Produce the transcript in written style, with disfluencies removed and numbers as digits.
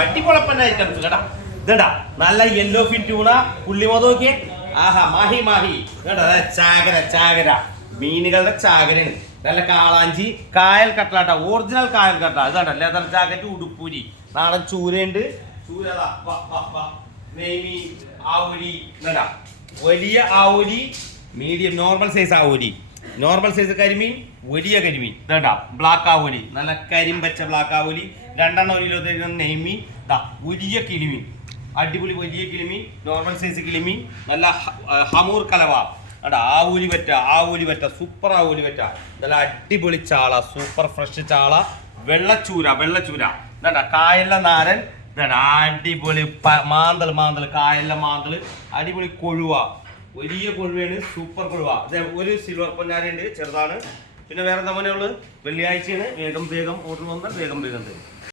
അടിപൊളപ്പന്ന items കേട്ടാ. ഇതേടാ നല്ല yellow fin tuna പുള്ളിമോത നോക്കിയേ. ആഹാ മാഹി മാഹി കേട്ടാ. ചാകര ചാകര മീനുകളുടെ ചാകരയാണ്. നല്ല കാളാഞ്ചി കായൽ കട്ടലാട്ട, ഒറിജിനൽ കായൽ കട്ട. ഇതാണ്ട ലെതർ ജാക്കറ്റ്, ഉടുപ്പൂരി, നാടൻ ചൂരയുണ്ട്. ചൂരതാ നെയ്മീൻ, ആവൂരി. ഇതാ വലിയ ആവൂരി, മീഡിയം നോർമൽ സൈസ് ആവൂരി, നോർമൽ സൈസ് കരിമീൻ, വലിയ കരിമീൻ. ഇതാ ബ്ലാക്ക് ആവൂലി, നല്ല കരിമ്പച്ച ബ്ലാക്ക് ആവൂലി. 2 1 കിലോ നെയ്മീൻ. ഇതാ വലിയ കിളിമീൻ, അടിപൊളി വലിയ കിളിമീൻ, നോർമൽ സൈസ് കിളിമീൻ. നല്ല ഹമൂർ കലവ. അടാ ആവൂലി പറ്റ സൂപ്പർ ആവൂലി പറ്റ. നല്ല അടിപൊളി ചാള, സൂപ്പർ ഫ്രഷ് ചാള. വെള്ളച്ചൂര ഇതാ കായലിലെ നാരൻ. ഇതാ അടിപൊളി മാന്തൽ കായലിലെ മാന്തൽ. അടിപൊളി കൊഴുവ, വലിയ കൊഴുവയാണ്, സൂപ്പർ കൊഴുവ. ഒരു സിൽവർ പൊന്നാരയുണ്ട്, ചെറുതാണ്. പിന്നെ വേറെ എന്താ ഉള്ളത്? വെള്ളിയാഴ്ചയാണ്. വേഗം ഓർഡർ വന്നാൽ വേഗം തരും.